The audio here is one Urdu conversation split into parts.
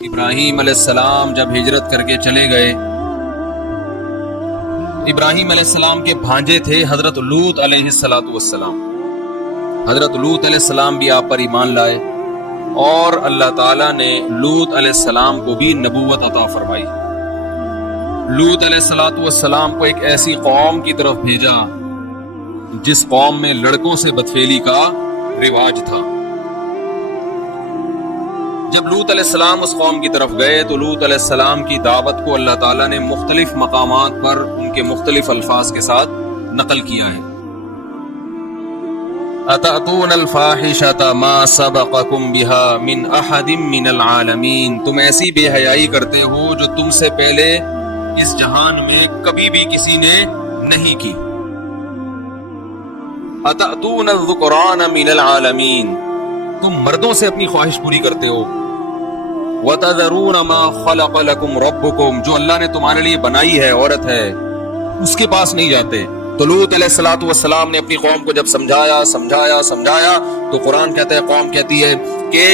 ابراہیم علیہ السلام جب ہجرت کر کے چلے گئے، ابراہیم علیہ السلام کے بھانجے تھے حضرت لوط علیہ السلام۔ حضرت لوط علیہ السلام بھی آپ پر ایمان لائے اور اللہ تعالیٰ نے لوط علیہ السلام کو بھی نبوت عطا فرمائی۔ لوط علیہ السلام کو ایک ایسی قوم کی طرف بھیجا جس قوم میں لڑکوں سے بدفعلی کا رواج تھا۔ جب لوط علیہ السلام اس قوم کی طرف گئے تو لوط علیہ السلام کی دعوت کو اللہ تعالیٰ نے مختلف مقامات پر ان کے مختلف الفاظ کے ساتھ نقل کیا ہے۔ أَتَأْتُونَ الْفَاحِشَةَ مَا سَبَقَكُمْ بِهَا مِنْ أَحَدٍ مِّنَ الْعَالَمِينَ، تم ایسی بے حیائی کرتے ہو جو تم سے پہلے اس جہان میں کبھی بھی کسی نے نہیں کی۔ أَتَأْتُونَ الذُّكْرَانَ مِنَ الْعَالَمِينَ، تم مردوں سے اپنی خواہش پوری کرتے ہو۔ وَتَذَرُونَ مَا خَلَقَ لَكُمْ رَبُّكُمْ، جو اللہ نے تمہارے لیے بنائی ہے عورت ہے اس کے پاس نہیں جاتے۔ تو لوط علیہ السلام نے اپنی قوم کو جب سمجھایا تو قرآن کہتا ہے، قوم کہتی ہے کہ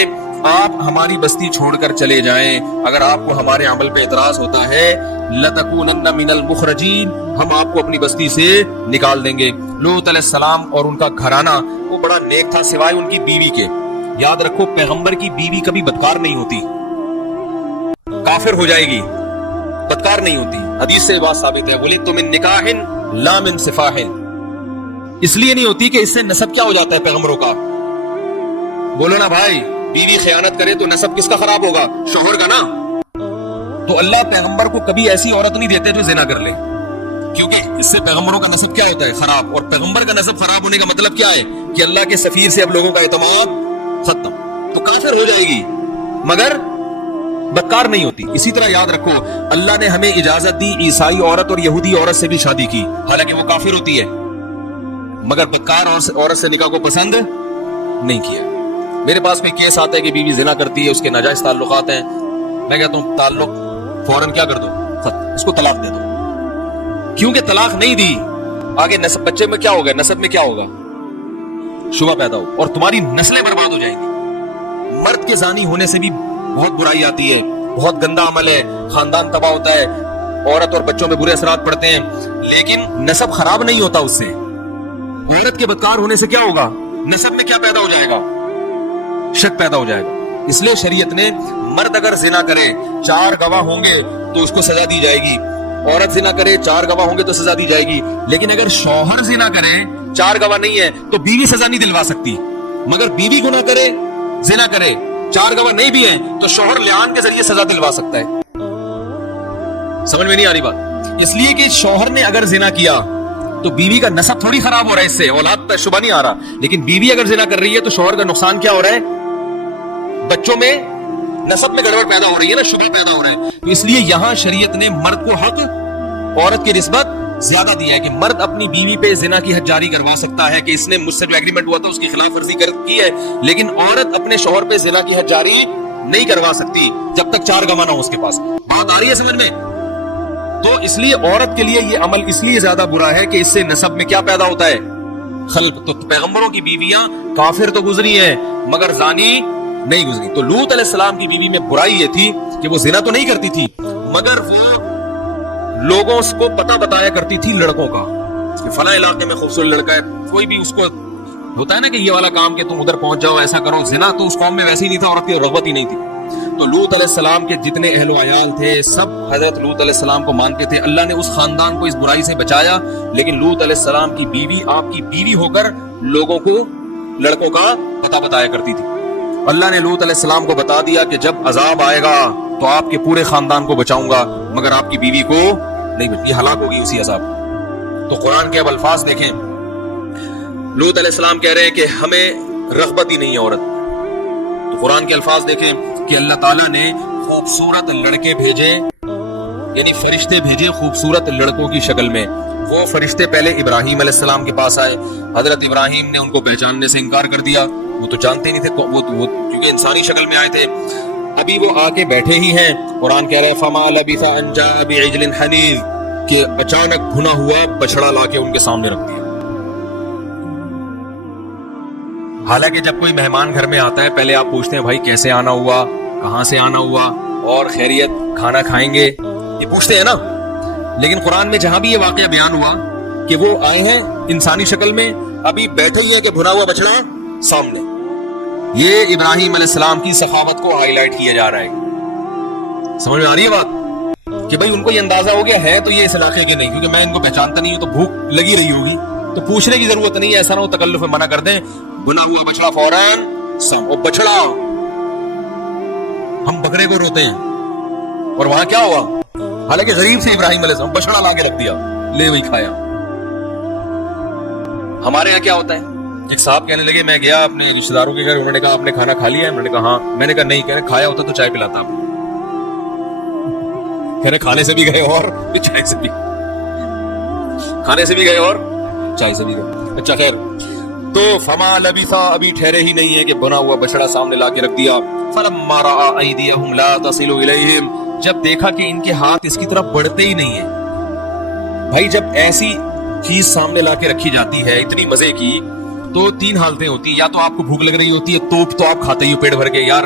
آپ ہماری بستی چھوڑ کر چلے جائیں، اگر آپ کو ہمارے عمل پہ اعتراض ہوتا ہے لَتَكُونَنَّ مِنَ الْمُخْرَجِينَ، ہم آپ کو اپنی بستی سے نکال دیں گے۔ لوط علیہ السلام اور ان کا گھرانہ وہ بڑا نیک تھا سوائے ان کی بیوی کے۔ یاد رکھو، پیغمبر کی بیوی کبھی بدکار نہیں ہوتی، کافر ہو جائے گی، بدکار نہیں ہوتی۔ حدیث سے بات ثابت ہے، وَلِدتُّ مِن نِكَاحٍ لَا مِن صِفَاحٍ، اس لیے نہیں ہوتی کہ اس سے نسب کیا ہو جاتا ہے پیغمبروں کا۔ بولو نا بھائی، بیوی خیانت کرے تو نسب کس کا خراب ہوگا؟ شوہر کا نا۔ تو اللہ پیغمبر کو کبھی ایسی عورت نہیں دیتے جو زنا کر لے، کیونکہ اس سے پیغمبروں کا نسب کیا ہوتا ہے؟ خراب۔ اور پیغمبر کا نسب خراب ہونے کا مطلب کیا ہے؟ کہ اللہ کے سفیر سے اب لوگوں کا اعتماد ختم، تو کافر ہو جائے گی مگر بدکار نہیں ہوتی۔ اسی طرح یاد رکھو، اللہ نے ہمیں اجازت دی عیسائی عورت اور یہودی عورت سے بھی شادی کی، حالانکہ وہ کافر ہوتی ہے، مگر بدکار عورت سے نکاح کو پسند نہیں کیا۔ میرے پاس کوئی کیس آتا ہے کہ بیوی زنا کرتی ہے، اس کے ناجائز تعلقات ہیں، میں کہتا ہوں تعلق فوراً کیا کر دو؟ ختم، اس کو طلاق دے دو، کیونکہ طلاق نہیں دی آگے نسب، بچے میں کیا ہوگا، نسب میں کیا ہوگا؟ شبہ پیدا ہو اور تمہاری نسلیں برباد ہو جائیں گی۔ مرد کے زانی ہونے سے بھی بہت برائی آتی ہے، بہت گندا عمل ہے، خاندان تباہ ہوتا ہے، عورت اور بچوں پہ برے اثرات پڑتے ہیں، لیکن نسب خراب نہیں ہوتا اس سے۔ عورت کے بدکار ہونے سے کیا ہوگا؟ نسب میں کیا پیدا ہو جائے گا؟ شک پیدا ہو جائے گا۔ اس لیے شریعت نے مرد اگر زنا کرے 4 گواہ ہوں گے تو اس کو سزا دی جائے گی، عورت زنا کرے 4 گواہ ہوں گے تو سزا دی جائے گی، لیکن اگر شوہر زنا کرے 4 گواہ نہیں ہے تو بیوی سزا نہیں دلوا سکتی، مگر بیوی گناہ کرے، زنا کرے، 4 گواہ نہیں بھی ہیں تو شوہر لعان کے ذریعے سزا دلوا سکتا ہے۔ سمجھ میں نہیں آ رہی بات؟ اس لیے کہ شوہر نے اگر زنا کیا تو بیوی کا نسب تھوڑی خراب ہو رہا ہے، اس سے اولاد پر شبہ نہیں آ رہا، لیکن بیوی اگر زنا کر رہی ہے تو شوہر کا نقصان کیا ہو رہا ہے؟ بچوں میں نسب میں گڑبڑ پیدا ہو رہی ہے نا، شبہ پیدا ہو رہا ہے۔ تو اس لیے یہاں شریعت نے مرد کو حق عورت کی نسبت زیادہ دیا ہے کہ مرد اپنی بیوی پہ زنا کی حد جاری کروا سکتا ہے کہ اس نے مجھ سے جو ایگریمنٹ ہوا تھا اس کی خلاف ورزی کی ہے، لیکن عورت اپنے شوہر پہ زنا کی حد جاری نہیں کروا سکتی جب تک 4 گواہ نہ ہو اس کے پاس۔ بات آ رہی ہے سمجھ میں؟ تو اس لیے عورت کے لیے یہ عمل اس لیے زیادہ برا ہے کہ اس سے نسب میں کیا پیدا ہوتا ہے؟ خلق۔ تو پیغمبروں کی بیویاں کافر تو گزری ہیں مگر زانی نہیں گزری۔ تو لوط علیہ السلام کی بیوی میں برائی یہ تھی کہ وہ زنا تو نہیں کرتی تھی، مگر وہ لوگوں کو پتہ بتایا کرتی تھی لڑکوں کا کہ فلاں علاقے میں خوبصورت لڑکا ہے، کوئی بھی اس کو ہوتا ہے نا کہ یہ والا کام کہ تم ادھر پہنچ جاؤ، ایسا کرو۔ زنا تو اس قوم میں ویسے ہی نہیں تھا، عورت کی رغبت ہی نہیں تھی۔ تو لوط علیہ السلام کے جتنے اہل و عیال تھے سب حضرت لوط علیہ السلام کو مانتے تھے۔ اللہ نے اس خاندان کو اس برائی سے بچایا، لیکن لوط علیہ السلام کی بیوی آپ کی بیوی ہو کر لوگوں کو لڑکوں کا پتہ بتایا کرتی تھی۔ اللہ نے لوط علیہ السلام کو بتا دیا کہ جب عذاب آئے گا تو آپ کے پورے خاندان کو بچاؤں گا مگر آپ کی بیوی کو نہیں بچی، ہلاک ہوگی اسی عذاب۔ تو قرآن کے اب الفاظ دیکھیں، لوط علیہ السلام کہہ رہے ہیں کہ ہمیں رغبت ہی نہیں ہے عورت۔ تو قرآن کے الفاظ دیکھیں کہ اللہ تعالیٰ نے خوبصورت لڑکے بھیجے، یعنی فرشتے بھیجے خوبصورت لڑکوں کی شکل میں۔ وہ فرشتے پہلے ابراہیم علیہ السلام کے پاس آئے، حضرت ابراہیم نے ان کو پہچاننے سے انکار کر دیا، وہ تو جانتے نہیں تھے، وہ کیونکہ انسانی شکل میں آئے تھے۔ ابھی وہ آ کے بیٹھے ہی ہیں، قرآن کہہ رہے ہیں فَمَا لَبِثَ أَن جَاءَ بِعِجْلٍ حَنِيذٍ، کہ اچانک بھنا ہوا بچڑا لا کے ان کے سامنے رکھ دیا۔ حالانکہ جب کوئی مہمان گھر میں آتا ہے پہلے آپ پوچھتے ہیں بھائی کیسے آنا ہوا، کہاں سے آنا ہوا، اور خیریت, کھانا کھائیں گے, یہ پوچھتے ہیں نا. لیکن قرآن میں جہاں بھی یہ واقعہ بیان ہوا کہ وہ آئے ہیں انسانی شکل میں, ابھی بیٹھے ہی ہے کہ بھنا ہوا بچڑا سامنے. یہ ابراہیم علیہ السلام کی سخاوت کو ہائی لائٹ کیا جا رہا ہے. سمجھ میں آ رہی ہے بات کہ بھائی ان کو یہ اندازہ ہو گیا ہے تو یہ اس علاقے کے نہیں, کیونکہ میں ان کو پہچانتا نہیں ہوں, تو بھوک لگی رہی ہوگی, تو پوچھنے کی ضرورت نہیں ہے. ایسا نہ ہو تکلف میں منع کر دیں, بنا ہوا بچڑا فوراً سم. وہ بچڑا, ہم بکرے کو روتے ہیں, اور وہاں کیا ہوا, حالانکہ غریب سے ابراہیم علیہ السلام بچڑا لا کے رکھ دیا, لے وہی کھایا. ہمارے یہاں کیا ہوتا ہے, ایک صاحب کہنے لگے میں گیا اپنے رشتے داروں کے گھر, انہوں نے کہا آپ نے کھانا کھا لیا ہے, میں نے کہا ہاں. میں نے کہا نہیں, کہہ رہے کھایا ہوتا تو چائے پلاتا آپ. کہہ رہے کھانے سے بھی گئے اور چائے سے بھی, کھانے سے بھی گئے اور چائے سے بھی گئے. اچھا خیر, تو فما لبثا, ابھی ٹھہرے ہی نہیں ہے کہ بنا ہوا بچڑا سامنے لا کے رکھ دیا. فلما رأى أيديهم لا تصل إليهم, جب دیکھا کہ ان کے ہاتھ اس کی طرف بڑھتے ہی نہیں ہیں. بھائی جب ایسی چیز سامنے لا کے رکھی جاتی ہے اتنی مزے کی, تو تین حالتیں ہوتی ہیں. یا تو آپ کو بھوک لگ رہی ہوتی ہے, تو آپ کھاتے ہی ہو پیٹ بھر کے یار.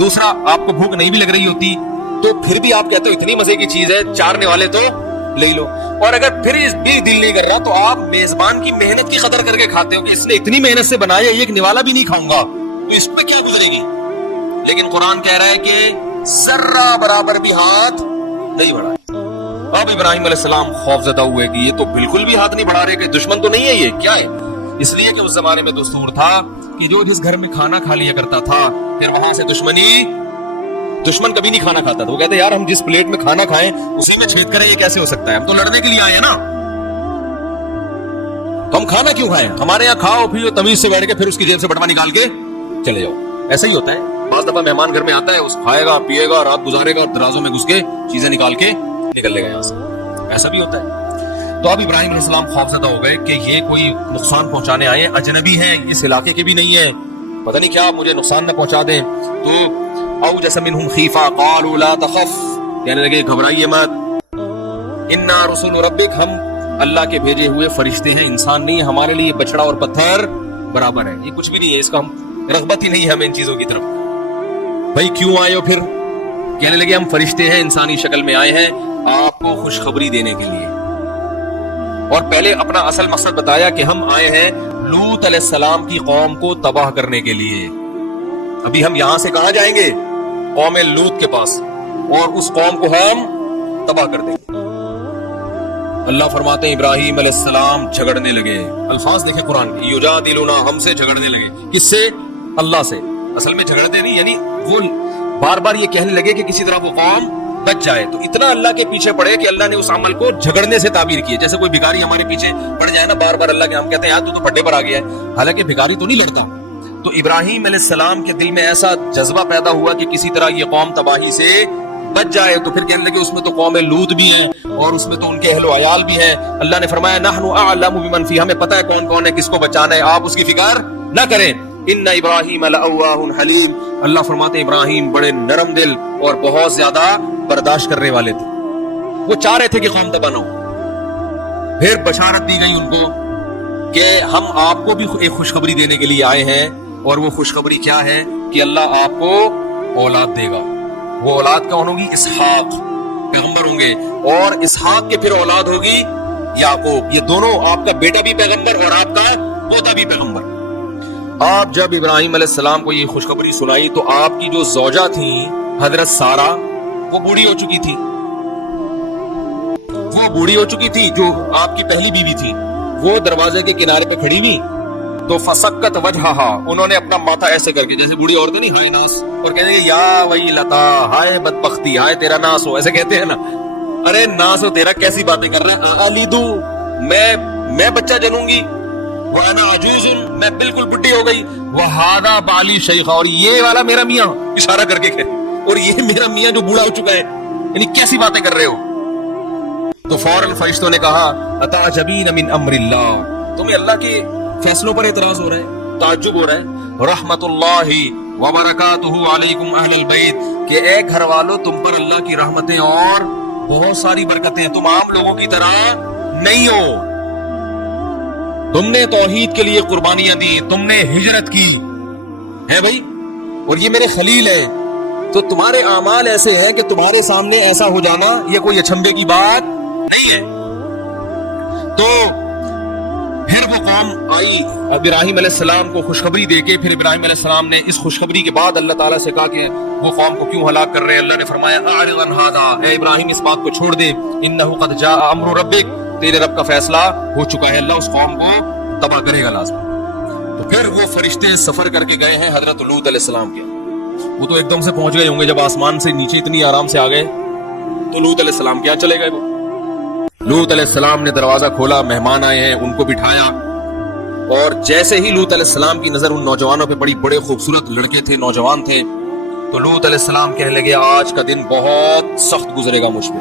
دوسرا, آپ کو بھوک نہیں بھی لگ رہی ہوتی تو پھر بھی آپ کہتے ہو اتنی مزے کی چیز ہے, چارنے والے تو لے لو. اور اگر پھر بھی دل نہیں کر رہا تو آپ میزبان کی محنت کی قدر کر کے کھاتے ہو کہ اس نے اتنی محنت سے بنایا, ایک نوالا بھی نہیں کھاؤں گا تو اس پہ کیا گزرے گی. لیکن قرآن کہہ رہا ہے کہ ذرہ برابر بھی ہاتھ نہیں بڑھائے. اب ابراہیم علیہ السلام خوف زدہ ہوئے کہ یہ تو بالکل بھی ہاتھ نہیں بڑھا رہے, کہ دشمن تو نہیں ہے, یہ کیا ہے. اس لیے کہ اس زمانے میں دستور تھا کہ جو جس گھر میں کھانا کھا لیا کرتا تھا پھر وہاں سے دشمن کبھی نہیں کھانا کھاتا تھا. وہ کہتے یار ہم جس پلیٹ میں کھانا کھائیں اسی میں چھید کریں, یہ کیسے ہو سکتا ہے, ہم تو لڑنے کے لیے آئے ہیں نا, تو ہم کھانا کیوں کھائیں. ہمارے یہاں کھاؤ پیو تمیز سے بیٹھ کے, پھر اس کی جیب سے بٹوا نکال کے چلے جاؤ. ایسا ہی ہوتا ہے. بعض دفعہ مہمان گھر میں آتا ہے, اس کھائے گا پیے گا, رات گزارے گا, درازوں میں گھس کے چیزیں نکال کے نکل لے گا یہاں سے. ایسا بھی ہوتا ہے. تو اب ابراہیم علیہ السلام خوفزدہ ہو گئے کہ یہ کوئی نقصان پہنچانے آئے ہیں, اجنبی ہیں, اس علاقے کے بھی نہیں ہیں, پتہ نہیں کیا مجھے نقصان نہ پہنچا دیں. تو اوجس منہم خیفہ قالوا لا تخف, کہنے لگے گھبرائیے مت, انا رسول ربک, ہم اللہ کے بھیجے ہوئے فرشتے ہیں, انسان نہیں. ہمارے لیے بچڑا اور پتھر برابر ہے, یہ کچھ بھی نہیں ہے, اس کا ہم رغبت ہی نہیں ہے ہمیں ان چیزوں کی طرف. بھائی کیوں آئے ہو پھر, کہنے لگے ہم فرشتے ہیں, انسانی شکل میں آئے ہیں آپ کو خوشخبری دینے کے لیے. اور پہلے اپنا اصل مقصد بتایا کہ ہم آئے ہیں لوط علیہ السلام کی قوم کو تباہ کرنے کے لیے. ابھی ہم یہاں سے کہاں جائیں گے, قوم لوط کے پاس, اور اس قوم کو ہم تباہ کر دیں گے. اللہ فرماتے ہیں ابراہیم علیہ السلام جھگڑنے لگے. الفاظ دیکھیں قرآن کی, یجادلونا, ہم سے جھگڑنے لگے. کس سے, اللہ سے. اصل میں جھگڑتے نہیں, یعنی وہ بار بار یہ کہنے لگے کہ کسی طرح وہ قوم بچ جائے. تو اتنا اللہ کے پیچھے پڑے کہ اللہ نے اس عمل کو جھگڑنے سے تعبیر کی. جیسے کوئی بھکاری ہمارے پیچھے پڑ جائے نا بار بار اللہ کے, ہم کہتے ہیں یار تو پٹے پر آ گیا ہے, حالانکہ بھکاری تو نہیں لڑتا. تو ابراہیم علیہ السلام کے دل میں ایسا جذبہ پیدا ہوا کہ کسی طرح یہ قوم تباہی سے بچ جائے. تو پھر کہنے لگے اس میں تو قوم لوط بھی ہے, اور اس میں تو ان کے اہل و عیال بھی ہیں. اللہ نے فرمایا نحن اعلم بمن فی, ہمیں پتہ ہے کون کون ہے, کس کو بچانا ہے, آپ اس کی فکر نہ کریں. ان ابراہیم لأواہ حلیم, اللہ فرماتے ابراہیم بڑے نرم دل اور بہت زیادہ برداشت کرنے والے تھے. وہ چاہ رہے تھے کہ قوم تباہ نہ ہو. پھر بشارت دی گئی ان کو کہ ہم آپ کو بھی ایک خوشخبری دینے کے لیے آئے ہیں, اور وہ خوشخبری کیا ہے کہ اللہ آپ کو اولاد دے گا. وہ اولاد کون ہوگی, اسحاق, پیغمبر ہوں گے, اور اسحاق کے پھر اولاد ہوگی یعقوب. یہ دونوں, آپ کا بیٹا بھی پیغمبر اور آپ کا پوتا بھی پیغمبر. آپ جب ابراہیم علیہ السلام کو یہ خوشخبری سنائی تو آپ کی جو زوجہ تھیں حضرت سارہ, وہ بوڑھی ہو چکی تھی. جو آپ کی پہلی بیوی تھی, وہ دروازے کے کنارے پہ کھڑی ہوئی. تو فسکت وجہہا, انہوں نے اپنا ماتھا ایسے کر کے, جیسے بوڑھی عورتیں نہیں ہائے ناس, اور کہتے ہیں یا ویلتا, ہائے بدبختی, ہائے تیرا ناس ہو, ایسے کہتے ہیں نا. ارے ناس ہو تیرا, کیسی باتیں کر رہا ہے. الیدو, میں بچہ جنوں گی, وانا عجوز, میں بالکل بڈھی ہو گئی, وہذا بالی شیخا, اور یہ والا میرا میاں, اشارہ کر کے کہے, اور یہ میرا میاں جو بوڑھا ہو چکا ہے, یعنی کیسی باتیں کر رہے ہو. تو فوراً فرشتوں نے کہا اتعجبین من امر اللہ, تمہیں اللہ کے فیصلوں پر اعتراض ہو رہا ہے, تعجب ہو رہا ہے. رحمت اللہ وبرکاتہ علیکم اہل البیت, کہ اے گھر والو تم پر اللہ کی رحمتیں اور بہت ساری برکتیں, تم عام لوگوں کی طرح نہیں ہو, تم نے توحید کے لیے قربانیاں دی, تم نے ہجرت کی ہے بھائی, اور یہ میرے خلیل ہے, تو تمہارے اعمال ایسے ہیں کہ تمہارے سامنے ایسا ہو جانا یہ کوئی اچنبے کی بات نہیں ہے. تو پھر وہ قوم آئی ابراہیم علیہ السلام کو خوشخبری دے کے. پھر ابراہیم علیہ السلام نے اس خوشخبری کے بعد اللہ تعالیٰ سے کہا کہ وہ قوم کو کیوں ہلاک کر رہے ہیں. اللہ نے فرمایا اعرض عن ھذا، اے ابراہیم اس بات کو چھوڑ دے، انہ قد جاء امر ربک، تیرے رب کا فیصلہ ہو چکا ہے، اللہ اس قوم کو تباہ کرے گا لازم. تو پھر وہ فرشتے سفر کر کے گئے ہیں حضرت لوط علیہ السلام کے. وہ تو ایک دم سے پہنچ گئے ہوں گے جب آسمان سے نیچے اتنی آرام سے آ گئے. تو لوط علیہ السلام کیا چلے گئے. وہ لوط علیہ السلام نے دروازہ کھولا، مہمان آئے ہیں، ان کو بٹھایا. اور جیسے ہی لوط علیہ السلام کی نظر ان نوجوانوں پہ پڑی، بڑے خوبصورت لڑکے تھے، نوجوان تھے، تو لوط علیہ السلام کہنے لگے آج کا دن بہت سخت گزرے گا مجھ پہ.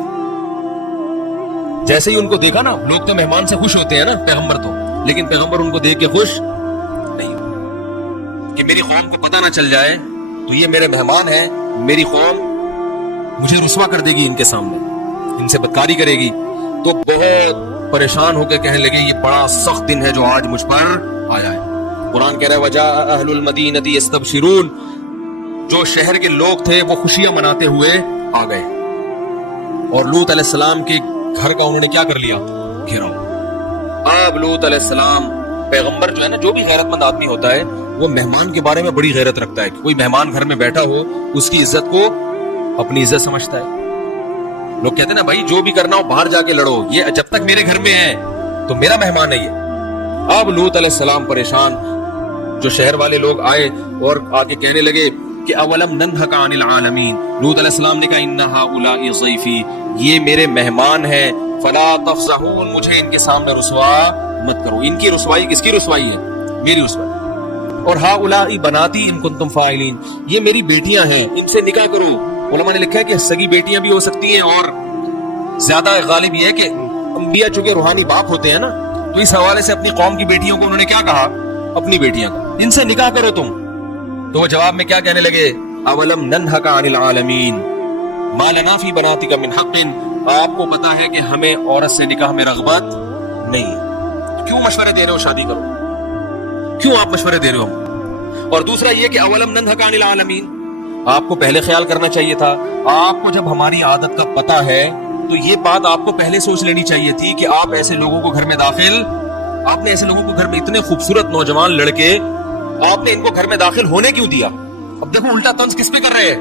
جیسے ہی ان کو دیکھا نا، لوگ تو مہمان سے خوش ہوتے ہیں نا، پیغمبر تو، لیکن پیغمبر ان کو دیکھ کے خوش نہیں، کہ میری قوم کو پتہ نہ چل جائے تو یہ میرے مہمان ہیں، میری قوم مجھے رسوا کر دے گی ان کے سامنے، ان سے بدکاری کرے گی. تو بہت پریشان ہو کے کہنے لگے یہ بڑا سخت دن ہے جو آج مجھ پر آیا ہے. قرآن کہہ رہا ہے وجاء اہل المدینۃ یستبشرون، جو شہر کے لوگ تھے وہ خوشیاں مناتے ہوئے آ گئے. اور لوط علیہ السلام کے گھر کا انہوں نے کیا کر لیا، گھیراؤ. اب لوط علیہ السلام پیغمبر جو ہے نا، جو بھی غیرت مند آدمی ہوتا ہے وہ مہمان کے بارے میں بڑی غیرت رکھتا ہے. کہ کوئی مہمان گھر میں بیٹھا ہو اس کی عزت کو اپنی عزت سمجھتا ہے. لوگ کہتے ہیں نا بھائی جو بھی کرنا ہو باہر جا کے لڑو، یہ جب تک میرے گھر میں ہے تو میرا مہمان ہے یہ. اب لوط علیہ السلام پریشان، جو شہر والے لوگ آئے اور آگے کہنے لگے کہ اولم ننہک عن العالمین. لوط علیہ السلام نے کہا ان ہؤلاء ضیفی، یہ میرے مہمان ہیں، فلا تفضحون، مجھے ان کے سامنے رسوا مت کرو. ان کی رسوائی کس کی رسوائی ہے؟ میری رسوائی. اور ہؤلاء بناتی ان کنتم فاعلین، یہ میری بیٹیاں ہیں، ان سے نکاح کرو. علماء نے لکھا ہے کہ سگی بیٹیاں بھی ہو سکتی ہیں، اور زیادہ غالب یہ ہے کہ انبیاء چونکہ روحانی باپ ہوتے ہیں نا، تو اس حوالے سے اپنی قوم کی بیٹیوں کو انہوں نے کیا کہا، اپنی بیٹیاں کا، ان سے نکاح کرو تم. تو وہ جواب میں کیا کہنے لگے اولم ننہک عن العالمین ما لنا فی بناتک من حق، آپ کو پتا ہے کہ ہمیں عورت سے نکاح میں رغبت نہیں، کیوں مشورے دے رہے ہو شادی کرو، کیوں آپ مشورے دے رہے ہو. اور دوسرا یہ کہ اولم ننہک عن العالمین، آپ کو پہلے خیال کرنا چاہیے تھا. آپ کو جب ہماری عادت کا پتہ ہے تو یہ بات آپ کو پہلے سوچ لینی چاہیے تھی کہ آپ ایسے لوگوں کو گھر میں داخل، آپ نے ایسے لوگوں کو گھر میں، اتنے خوبصورت نوجوان لڑکے، آپ نے ان کو گھر میں داخل ہونے کیوں دیا. اب دیکھو الٹا طنز کس پہ کر رہے ہیں.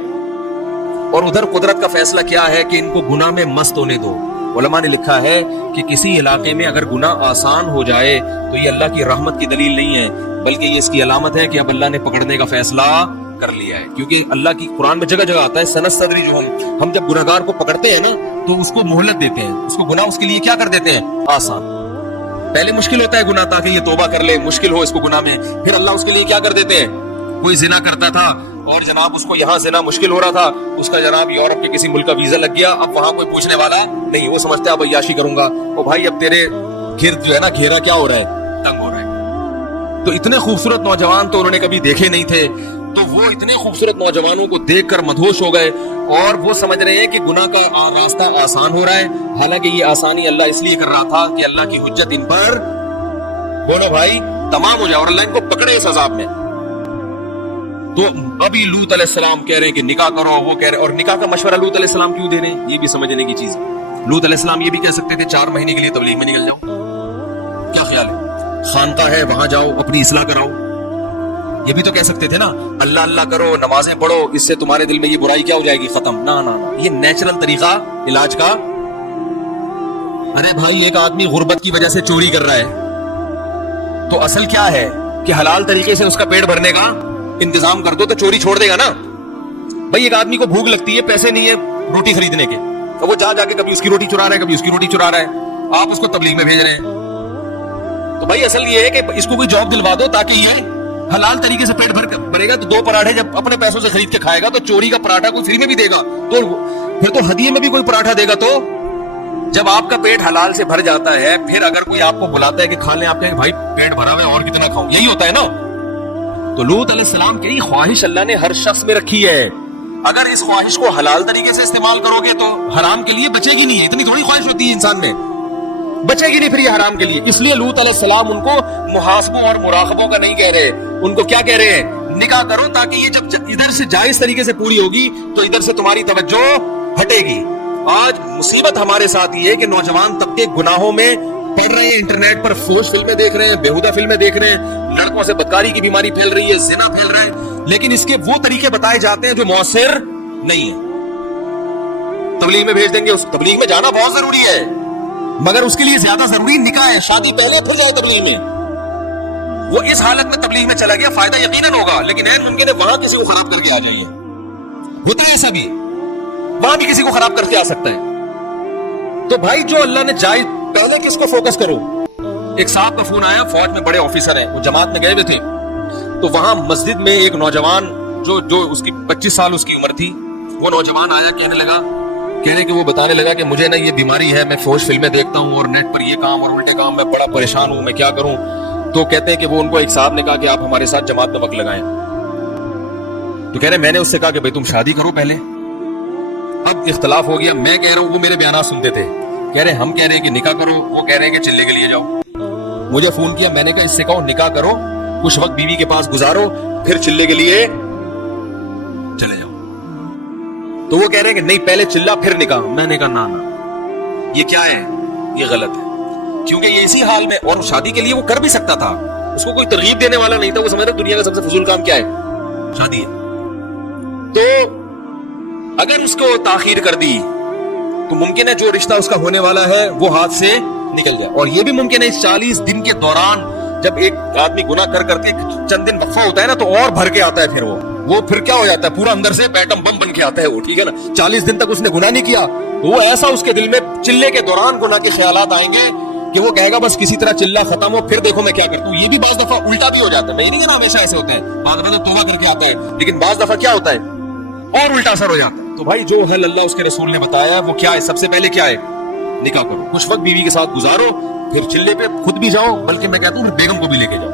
اور ادھر قدرت کا فیصلہ کیا ہے کہ ان کو گناہ میں مست ہونے دو. علماء نے لکھا ہے کہ کسی علاقے میں اگر گناہ آسان ہو جائے تو یہ اللہ کی رحمت کی دلیل نہیں ہے، بلکہ یہ اس کی علامت ہے کہ اب اللہ نے پکڑنے کا فیصلہ کر لیا ہے. کیونکہ اللہ کی قرآن میں جگہ جگہ آتا ہے سنستدری، جو ہم جب گناہگار کو پکڑتے ہیں نا تو اس کو مہلت دیتے ہیں، اس کو گناہ اس کے لیے کیا کر دیتے ہیں، آسان. پہلے مشکل ہوتا ہے گناہ تاکہ یہ توبہ کر لے، مشکل ہو اس کو گناہ میں، پھر اللہ اس کے لیے کیا کر دیتے ہیں. کوئی زنا کرتا تھا اور جناب اس کو یہاں زنا مشکل ہو رہا تھا، اس کا جناب یورپ کے کسی ملک کا ویزا لگ گیا، اب وہاں کوئی پوچھنے والا نہیں، وہ سمجھتا ہے اب عیاشی کروں گا. او بھائی اب تیرے گرد جو ہے نا گھیرا کیا ہو رہا ہے، تنگ ہو رہا ہے. تو اتنے خوبصورت نوجوان تو انہوں نے کبھی دیکھے نہیں تھے، تو وہ اتنے خوبصورت نوجوانوں کو دیکھ کر مدہوش ہو گئے، اور وہ سمجھ رہے ہیں کہ گناہ کا راستہ آسان ہو رہا ہے. حالانکہ یہ آسانی اللہ اس لیے کر رہا تھا کہ اللہ کی حجت ان پر، بولو بھائی، تمام ہو جائے اور اللہ ان کو پکڑے اس عذاب میں. تو ابھی لوط علیہ السلام کہہ رہے ہیں کہ نکاح کرو، وہ کہہ رہے ہیں، اور نکاح کا مشورہ لوط علیہ السلام کیوں دے رہے ہیں، یہ بھی سمجھنے کی چیز ہے. لوط علیہ السلام یہ بھی کہہ سکتے تھے 4 مہینے کے لیے تبلیغ میں نکل جاؤ، کیا خیال ہے، خانقاہ ہے وہاں جاؤ اپنی اصلاح کراؤ. یہ بھی تو کہہ سکتے تھے نا اللہ اللہ کرو، نمازیں پڑھو، اس سے تمہارے دل میں یہ برائی کیا ہو جائے گی، ختم. نہ نہ نہ، یہ نیچرل طریقہ علاج کا. ارے بھائی ایک آدمی غربت کی وجہ سے چوری کر رہا ہے تو اصل کیا ہے کہ حلال طریقے سے اس کا پیٹ بھرنے کا انتظام کر دو تو چوری چھوڑ دے گا نا. بھائی ایک آدمی کو بھوک لگتی ہے، پیسے نہیں ہے روٹی خریدنے کے، تو وہ جا کے کبھی اس کی روٹی چرا رہا ہے، کبھی اس کی روٹی چرا رہا ہے، آپ اس کو تبلیغ میں بھیج رہے ہیں. تو بھائی اصل یہ ہے کہ اس کو کوئی جاب دلوا دو تاکہ یہ حلال طریقے سے پیٹ بھرے گا. تو 2 پراٹھے جب اپنے پیسوں سے خرید کے کھائے گا تو چوری کا پراٹھا کوئی فری میں بھی دے گا، تو پھر تو ہدیے میں بھی کوئی پراٹھا دے گا. تو جب آپ کا پیٹ حلال سے بھر جاتا ہے، پھر اگر کوئی آپ کو بلاتا ہے کہ کھا لیں، آپ کہیں بھائی پیٹ بھرا ہوا ہے اور کتنا کھاؤں، یہی ہوتا ہے نا. تو لوط علیہ السلام کی خواہش اللہ نے ہر شخص میں رکھی ہے. اگر اس خواہش کو حلال طریقے سے استعمال کرو گے تو حرام کے لیے بچے گی نہیں ہے. اتنی تھوڑی خواہش ہوتی ہے انسان میں، بچے گی نہیں پھر یہ حرام کے لیے. اس لیے لوط علیہ السلام ان کو محاسبوں اور مراقبوں کا نہیں کہہ رہے، ان کو کیا کہہ رہے ہیں، نکاح کرو تاکہ یہ جب ادھر سے جائز طریقے سے پوری ہوگی تو ادھر سے تمہاری توجہ ہٹے گی. آج مصیبت ہمارے ساتھ یہ ہے کہ نوجوان طبقے گناہوں میں پڑھ رہے ہیں, انٹرنیٹ پر فوش فلمیں دیکھ رہے ہیں, بیہودہ فلمیں دیکھ رہے ہیں, لڑکوں سے بدکاری کی بیماری پھیل رہی ہے, زنا پھیل رہا ہے, لیکن اس کے وہ طریقے بتائے جاتے ہیں جو مؤثر نہیں ہیں. تبلیغ میں بھیج دیں گے, اس تبلیغ میں جانا بہت ضروری ہے, مگر اس کے لیے زیادہ ضروری نکاح ہے. شادی پہلے پھر جائے تبلیغ میں. وہ اس حالت میں تبلیغ میں چلا گیا, فائدہ یقیناً ہوگا, لیکن ہے ممکن ہے وہاں کسی کو خراب کر کے آ جائیے. ہوتا ہے ایسا بھی, وہاں بھی کسی کو خراب کر کے آ سکتا ہے. تو بھائی جو اللہ نے جائز, پہلے کس کو فوکس کرو. ایک صاحب کا فون آیا, فوج میں بڑے آفیسر ہیں, وہ جماعت میں گئے ہوئے تھے, تو وہاں مسجد میں ایک نوجوان جو اس کی 25 سال اس کی عمر تھی, وہ نوجوان آیا, کہنے کہ وہ بتانے لگا کہ مجھے نا یہ بیماری ہے, میں فوج فلمیں دیکھتا ہوں اور نیٹ پر یہ کام اور الٹے کام, میں بڑا پریشان ہوں, میں کیا کروں. تو کہتے ہیں کہ وہ ان کو ایک صاحب نے کہا کہ آپ ہمارے ساتھ جماعت میں وقت لگائیں. تو کہہ رہے میں نے اس سے کہا کہ بھائی تم شادی کرو پہلے. اب اختلاف ہو گیا, میں کہہ رہا ہوں, وہ میرے بیانات سنتے تھے, کہہ رہے ہم کہہ رہے ہیں کہ نکاح کرو, وہ کہہ رہے ہیں کہ چلے کے لیے جاؤ. مجھے فون کیا, میں نے کہا اس سے کہو نکاح کرو, کچھ وقت بیوی کے پاس گزارو, پھر چلے کے لیے چلے جاؤ. تو وہ کہہ رہے ہیں کہ نہیں پہلے چلا پھر نکاح. میں نے کہا نا, یہ کیا ہے, یہ غلط ہے, کیونکہ یہ اسی حال میں, اور شادی کے لیے وہ کر بھی سکتا تھا, اس کو کوئی ترغیب دینے والا نہیں تھا, وہ سمجھ رہا دنیا کا سب سے فضول کام کیا ہے, شادی ہے. تو اگر اس کو تاخیر کر دی تو ممکن ہے جو رشتہ اس کا ہونے والا ہے وہ ہاتھ سے نکل جائے. اور یہ بھی ممکن ہے اس 40 دن کے دوران جب ایک آدمی گناہ کرتے چند دن وقفہ ہوتا ہے نا, تو اور بھر کے آتا ہے, پھر وہ پھر کیا ہو جاتا ہے, پورا اندر سے ایٹم بم بن کے آتا ہے وہ, ٹھیک ہے نا. 40 دن تک اس نے گناہ نہیں کیا, وہ ایسا اس کے دل میں چلے کے دوران گناہ کے خیالات آئیں گے کہ وہ کہے گا بس کسی طرح چلہ ختم ہو, پھر دیکھو میں کیا کرتا ہوں. یہ بھی بعض دفعہ الٹا بھی ہو جاتا ہے, میں یہ نہیں کہنا ہمیشہ ایسے ہوتا ہے, بعض دفعہ توبہ کر کے آتا ہے, لیکن بعض دفعہ کیا ہوتا ہے اور الٹا اثر ہو جاتا ہے. تو بھائی جو حل اللہ اس کے رسول نے بتایا وہ کیا ہے, سب سے پہلے کیا ہے, نکاح کرو, کچھ وقت بیوی کے ساتھ گزارو, پھر چلے پہ خود بھی جاؤ, بلکہ میں کہتا ہوں بیگم کو بھی لے کے جاؤ,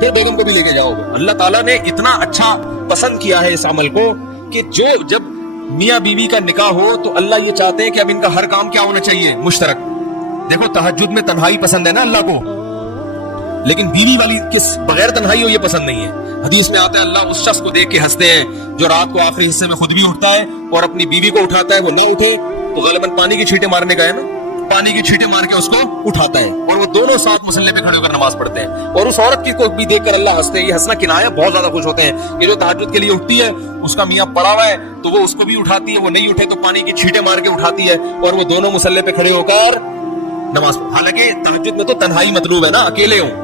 پھر بیگم کو بھی لے کے جاؤ. اللہ تعالیٰ نے اتنا اچھا پسند کیا ہے اس عمل کو کہ جو جب میاں بیوی کا نکاح ہو تو اللہ یہ چاہتے ہیں کہ اب ان کا ہر کام کیا ہونا چاہیے, مشترک. دیکھو تہجد میں تنہائی پسند ہے نا اللہ کو, لیکن بیوی والی کس بغیر تنہائی ہو یہ پسند نہیں ہے. حدیث میں آتا ہے اللہ اس شخص کو دیکھ کے ہنستے ہیں جو رات کو آخری حصے میں خود بھی اٹھتا ہے اور اپنی بیوی کو اٹھاتا ہے, وہ نہ اٹھے تو غالباً پانی کی چھینٹیں مارنے کا ہے نا, پانی کی چھینٹیں مار کے اس کو اٹھاتا ہے, اور وہ دونوں ساتھ مصلے پہ کھڑے ہو کر نماز پڑھتے ہیں. اور اس عورت کی کو بھی دیکھ کر اللہ ہنستے ہیں. یہ ہنسنا کنایہ, بہت زیادہ خوش ہوتے ہیں کہ جو تہجد کے لیے اٹھتی ہے, اس کا میاں پڑا ہوا ہے تو وہ اس کو بھی اٹھاتی ہے, وہ نہیں اٹھے تو پانی کی چھینٹیں مار کے اٹھاتی ہے, اور وہ دونوں مصلے پہ کھڑے ہو کر نماز پڑھتے. حالانکہ تہجد میں تو تنہائی مطلوب ہے نا, اکیلے ہوں,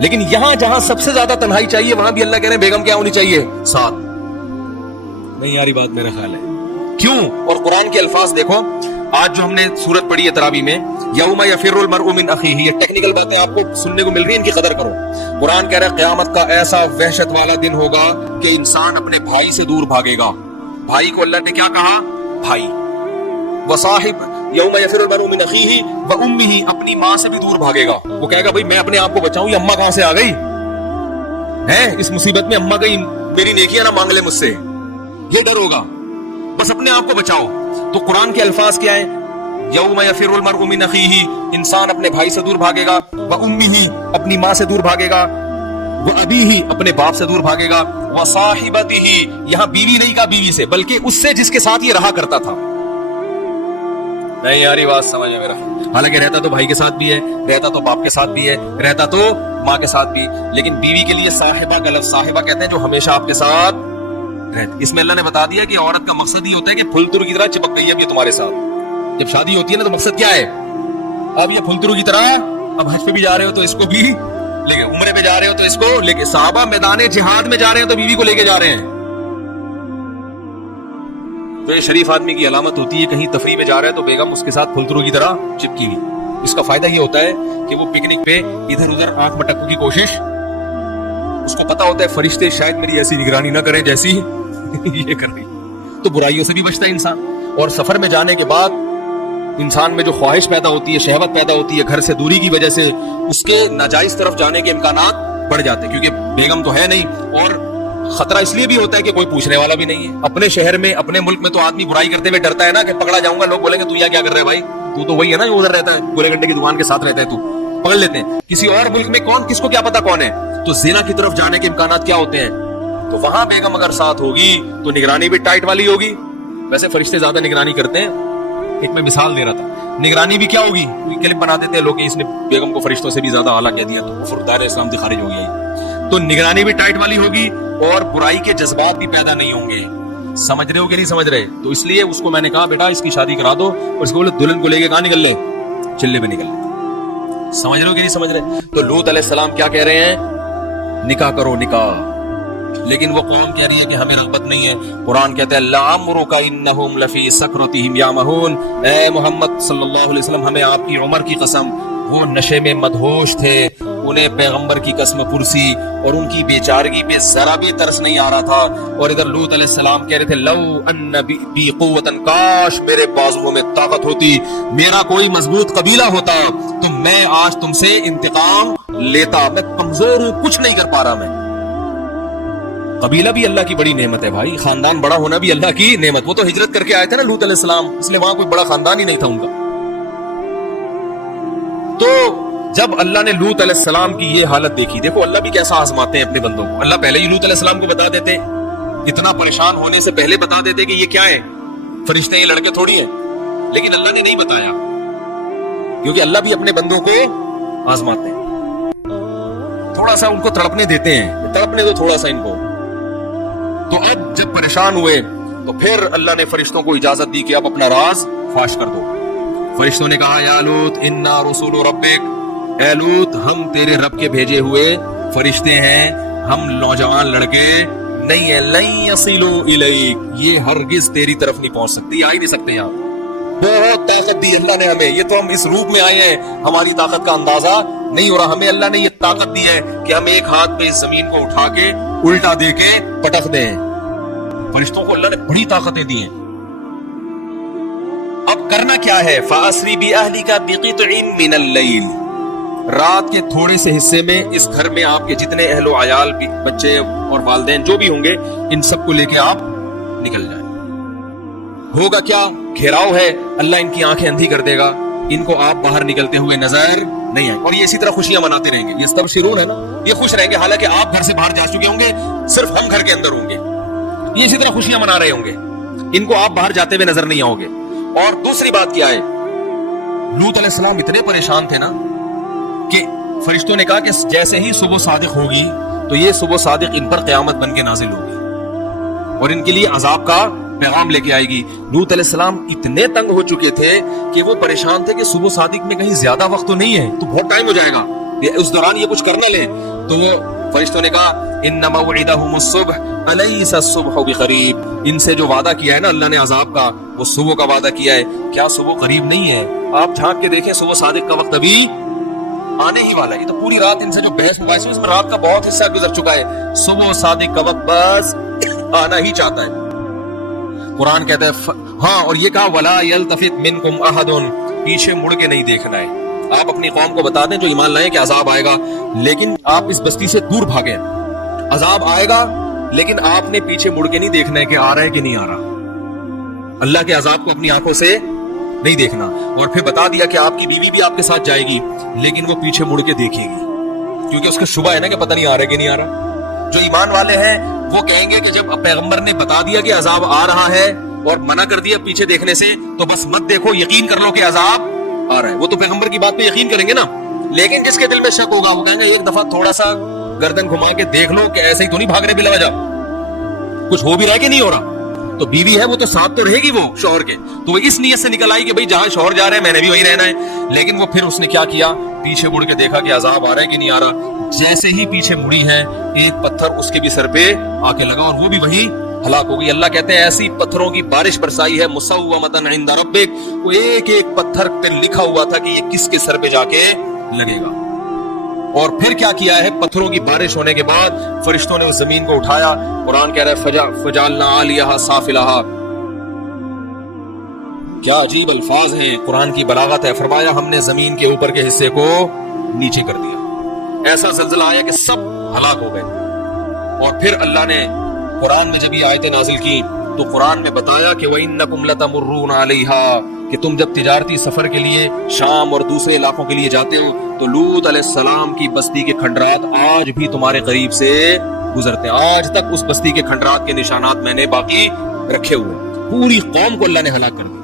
لیکن یہاں جہاں سب سے زیادہ تنہائی چاہیے وہاں بھی اللہ کہہ رہے ہیں بیگم کیا ہونی چاہیے, ساتھ. نہیں یاری بات میرا خیال ہے, کیوں؟ اور قرآن کے الفاظ دیکھو, آج جو ہم نے سورت پڑھی ہے تراویح میں, یوم یفر المرء من اخیہ, یہ ٹیکنیکل باتیں آپ کو سننے کو مل رہی ہیں, ان کی قدر کرو. قرآن کہہ رہا ہے قیامت کا ایسا وحشت والا دن ہوگا کہ انسان اپنے بھائی سے دور بھاگے گا. بھائی کو اللہ نے کیا کہا, بھائی. وصاحب یوم یفر المرء من اخیہ وامہ, اپنی ماں سے بھی دور بھاگے گا. وہ کہے گا بھائی میں اپنے آپ کو بچاؤں, یہ اماں کہاں سے آ گئی ہے, اس مصیبت میں اماں گئی, میری نیکیاں نہ مانگ لے مجھ سے, یہ ڈر ہوگا, بس اپنے آپ کو بچاؤ. تو قرآن کے الفاظ کیا ہیں, یوم یفر المرء من اخیہ, انسان اپنے بھائی سے دور بھاگے گا, وامہ, اپنی ماں سے دور بھاگے گا, وابیہ, اپنے باپ سے دور بھاگے گا, وصاحبتہ, یہاں بیوی نہیں کہا بیوی سے, بلکہ اس سے جس کے ساتھ یہ رہا کرتا تھا. نہیں یاری بات سمجھ میرا, حالانکہ رہتا تو بھائی کے ساتھ بھی ہے, رہتا تو باپ کے ساتھ بھی ہے, رہتا تو ماں کے ساتھ بھی, لیکن بیوی کے لیے صاحبہ کا لفظ, صاحبہ کہتے ہیں جو ہمیشہ آپ کے ساتھ رہتی. اس میں اللہ نے بتا دیا کہ عورت کا مقصد یہ ہوتا ہے کہ پھلترو کی طرح چپک گئی اب یہ تمہارے ساتھ. جب شادی ہوتی ہے نا تو مقصد کیا ہے, اب یہ پھلترو کی طرح, اب حج پہ بھی جا رہے ہو تو اس کو بھی لے کے, عمرے پہ جا رہے ہو تو اس کو لے کے, صحابہ میدان جہاد میں جا رہے ہیں تو بیوی کو لے کے جا رہے ہیں. تو یہ شریف آدمی کی علامت ہوتی ہے, کہیں تفریح میں جا رہا ہے تو بیگم اس کے ساتھ پھلترو کی طرح چپکی ہوئی. اس کا فائدہ یہ ہوتا ہے کہ وہ پکنک پہ ادھر ادھر آنکھ مٹکنے کی کوشش, اس کو پتا ہوتا ہے فرشتے شاید میری ایسی نگرانی نہ کریں جیسی یہ کر رہی, تو برائیوں سے بھی بچتا ہے انسان. اور سفر میں جانے کے بعد انسان میں جو خواہش پیدا ہوتی ہے, شہوت پیدا ہوتی ہے, گھر سے دوری کی وجہ سے اس کے ناجائز طرف جانے کے امکانات بڑھ جاتے ہیں, کیونکہ بیگم تو ہے نہیں, اور خطرہ اس لیے بھی ہوتا ہے کہ کوئی پوچھنے والا بھی نہیں ہے. اپنے شہر میں, اپنے ملک میں تو آدمی برائی کرتے ہوئے ڈرتا ہے نا کہ پکڑا جاؤں گا, لوگ بولیں گے تو کیا کر رہے بھائی, تو وہی ہے نا جو ادھر رہتا ہے, گولے گھنٹے کی دکان کے ساتھ رہتا ہے, تو پکڑ لیتے ہیں. کسی اور ملک میں کون, کس کو کیا پتا کون ہے, تو زنا کی طرف جانے کے امکانات کیا ہوتے ہیں. تو وہاں بیگم اگر ساتھ ہوگی تو نگرانی بھی ٹائٹ والی ہوگی. ویسے فرشتے زیادہ نگرانی کرتے ہیں. ایک میں مثال دے رہا تھا, نگرانی بھی کیا ہوگی, کلپ بنا دیتے ہیں لوگ کہ اس نے بیگم کو فرشتوں سے بھی زیادہ اعلیٰ کہہ دیا تو کفر دائرہ اسلام سے خارج ہو گیا. تو نگرانی بھی ٹائٹ والی ہوگی اور برائی کے جذبات بھی پیدا نہیں ہوں گے. سمجھ رہے ہو کہ نہیں سمجھ رہے؟ تو اس لیے اس کو میں نے کہا بیٹا اس کی شادی کرا دو, اور اس کو بولے دلہن کو لے کے کہاں نکل لے, چلے پہ نکل لے. سمجھ رہے ہو کہ نہیں سمجھ رہے؟ تو لوط علیہ السلام کیا کہہ رہے ہیں, نکاح کرو نکاح. لیکن وہ قوم کہہ رہی ہے کہ ہمیں رغبت نہیں ہے. قرآن کہتا ہے لعمرک انہم لفی سکرتہم یعمہون, اے محمد صلی اللہ علیہ وسلم ہمیں آپ کی عمر کی قسم, وہ نشے میں مدہوش تھے, انہیں پیغمبر کی قسم پرسی اور ان کی بیچارگی پہ ذرا بھی ترس نہیں آ رہا تھا. اور ادھر لوط علیہ السلام کہہ رہے تھے لو ان بی قوتن, کاش میرے بازوؤں میں طاقت ہوتی, میرا کوئی مضبوط قبیلہ ہوتا تو میں آج تم سے انتقام لیتا. میں کمزور ہوں, کچھ نہیں کر پا رہا. میں قبیلہ بھی اللہ کی بڑی نعمت ہے بھائی, خاندان بڑا ہونا بھی اللہ کی نعمت. وہ تو ہجرت کر کے آئے تھے نا لوط علیہ السلام, اس لیے وہاں کوئی بڑا خاندان ہی نہیں تھا ان کا. تو جب اللہ نے لوط علیہ السلام کی یہ حالت دیکھی, دیکھو اللہ بھی کیسا آزماتے ہیں اپنے بندوں کو. اللہ پہلے ہی لوط علیہ السلام کو بتا دیتے, اتنا پریشان ہونے سے پہلے بتا دیتے کہ یہ کیا ہے, فرشتے یہ لڑکے تھوڑی ہیں. لیکن اللہ نے نہیں بتایا, کیونکہ اللہ بھی اپنے بندوں کو آزماتے ہیں, تھوڑا سا ان کو تڑپنے دیتے ہیں, تڑپنے دو تھوڑا سا ان کو. تو اب جب پریشان ہوئے تو پھر اللہ نے فرشتوں کو اجازت دی کہ اب اپنا راز فاش کر دو. فرشتوں نے کہا یا لوط انا رسول ربک, اے لوط ہم تیرے رب کے بھیجے ہوئے فرشتے ہیں, ہم نوجوان لڑکے نہیں ہیں. لن یصلوا الیک, یہ ہرگز تیری طرف نہیں پہنچ سکتی, آ ہی نہیں سکتے یہاں. بہت طاقت دی اللہ نے ہمیں, یہ تو ہم اس روپ میں آئے ہیں, ہماری طاقت کا اندازہ نہیں ہو رہا. ہمیں اللہ نے یہ طاقت دی ہے کہ ہم ایک ہاتھ پہ اس زمین کو اٹھا کے الٹا دے کے پٹک دیں. فرشتوں کو اللہ نے بڑی طاقتیں دی ہیں. اب کرنا کیا ہے, فَأَسْرِ بِأَهْلِكَ بِقِطْعٍ مِّنَ اللَّيْلِ, رات کے تھوڑے سے حصے میں اس گھر میں آپ کے جتنے اہل و عیال, بچے اور والدین جو بھی ہوں گے, ان سب کو لے کے آپ نکل جائیں. ہوگا کیا, گھیراؤ ہے, اللہ ان کی آنکھیں اندھی کر دے گا, ان کو آپ باہر نکلتے ہوئے نظر نہیں آئے. اور یہ اسی طرح خوشیاں مناتے رہیں گے, یہ استبشرون ہے نا, یہ خوش رہیں گے حالانکہ آپ گھر سے باہر جا چکے ہوں گے, صرف ہم گھر کے اندر ہوں گے. یہ اسی طرح خوشیاں منا رہے ہوں گے, ان کو آپ باہر جاتے ہوئے نظر نہیں آؤ گے. اور دوسری بات کیا ہے, لوط علیہ السلام اتنے پریشان تھے نا کہ فرشتوں نے کہا کہ جیسے ہی صبح صادق ہوگی تو یہ صبح صادق ان پر قیامت بن کے نازل ہوگی اور ان کے لیے عذاب کا پیغام لے کے آئے گی. لوط علیہ السلام اتنے تنگ ہو چکے تھے کہ وہ پریشان تھے کہ صبح صادق میں کہیں زیادہ وقت تو نہیں ہے, تو بہت ٹائم ہو جائے گا, اس دوران یہ کچھ کرنا لیں. تو وہ فرشتوں نے کہا ان موعدہم الصبح الیس الصبح بقریب, ان سے جو وعدہ کیا ہے نا اللہ نے عذاب کا, وہ صبح کا وعدہ کیا ہے, کیا صبح قریب نہیں ہے؟ آپ جھانک کے دیکھیں صبح صادق کا وقت ابھی آنے ہی والا ہے. یہ تو پوری رات ان سے جو بحث مباحث ہوئی اس میں رات کا بہت حصہ گزر چکا ہے, صبح صادق کا وقت بس آنا ہی چاہتا ہے. قرآن کہتا ہے ہاں, اور یہ کہا ولا یلتفت منکم احد, پیچھے مڑ کے نہیں دیکھنا ہے. آپ اپنی قوم کو بتا دیں جو ایمان لائیں کہ عذاب آئے گا, لیکن آپ اس بستی سے دور بھاگیں. عذاب آئے گا لیکن آپ نے پیچھے مڑ کے نہیں دیکھنا ہے کہ آ رہا ہے کہ نہیں آ رہا. اللہ کے عذاب کو اپنی آنکھوں سے نہیں دیکھنا. اور پھر بتا دیا کہ آپ کی بیوی بھی آپ کے ساتھ جائے گی, لیکن وہ پیچھے مڑ کے دیکھے گی کیونکہ اس کا شبہ ہے نا کہ پتہ نہیں آ رہا ہے کہ نہیں آ رہا. جو ایمان والے ہیں وہ کہیں گے کہ جب پیغمبر نے بتا دیا کہ عذاب آ رہا ہے اور منع کر دیا پیچھے دیکھنے سے, تو بس مت دیکھو, یقین کر لو کہ عذاب آ رہا ہے. وہ تو پیغمبر کی بات پہ یقین کریں گے نا. لیکن جس کے دل میں شک ہوگا وہ کہیں گے ایک دفعہ تھوڑا سا گردن گھما کے دیکھ لو کہ ایسے ہی تو نہیں بھاگ رہے بلا وجہ, کچھ ہو بھی رہا ہے کہ نہیں ہو رہا. تو بیوی ہے وہ تو ساتھ تو رہے گی وہ شوہر کے, تو وہ اس نیت سے نکل آئی کہ بھئی جہاں شوہر جا رہے ہیں میں نے بھی وہیں رہنا ہے. لیکن وہ پھر اس نے کیا کیا, پیچھے مڑ کے دیکھا کہ عذاب آ رہا ہے کہ نہیں آ رہا. جیسے ہی پیچھے مڑی ہے ایک پتھر اس کے بھی سر پہ آ کے لگا اور وہ بھی وہیں ہلاک ہو گئی. اللہ کہتے ہیں ایسی پتھروں کی بارش برسائی ہے مسومۃ عند ربک, وہ ایک ایک پتھر پہ لکھا ہوا تھا کہ یہ کس کے سر پہ جا کے لگے گا. اور پھر کیا کیا ہے, پتھروں کی بارش ہونے کے بعد فرشتوں نے اس زمین کو اٹھایا. قرآن کہہ رہا ہے فجعلنا عالیہا سافلہا, کیا عجیب الفاظ ہیں, قرآن کی بلاغت ہے. فرمایا ہم نے زمین کے اوپر کے حصے کو نیچے کر دیا, ایسا زلزلہ آیا کہ سب ہلاک ہو گئے. اور پھر اللہ نے قرآن میں جب یہ آیتیں نازل کی تو قرآن میں بتایا کہ وَإِنَّكُمْ لَتَمُرُّونَ عَلَيْهَا, کہ تم جب تجارتی سفر کے لیے شام اور دوسرے علاقوں کے لیے جاتے ہو تو لوط علیہ السلام کی بستی کے کھنڈرات آج بھی تمہارے قریب سے گزرتے ہیں. آج تک اس بستی کے کھنڈرات کے نشانات میں نے باقی رکھے ہوئے. پوری قوم کو اللہ نے ہلاک کر دیا.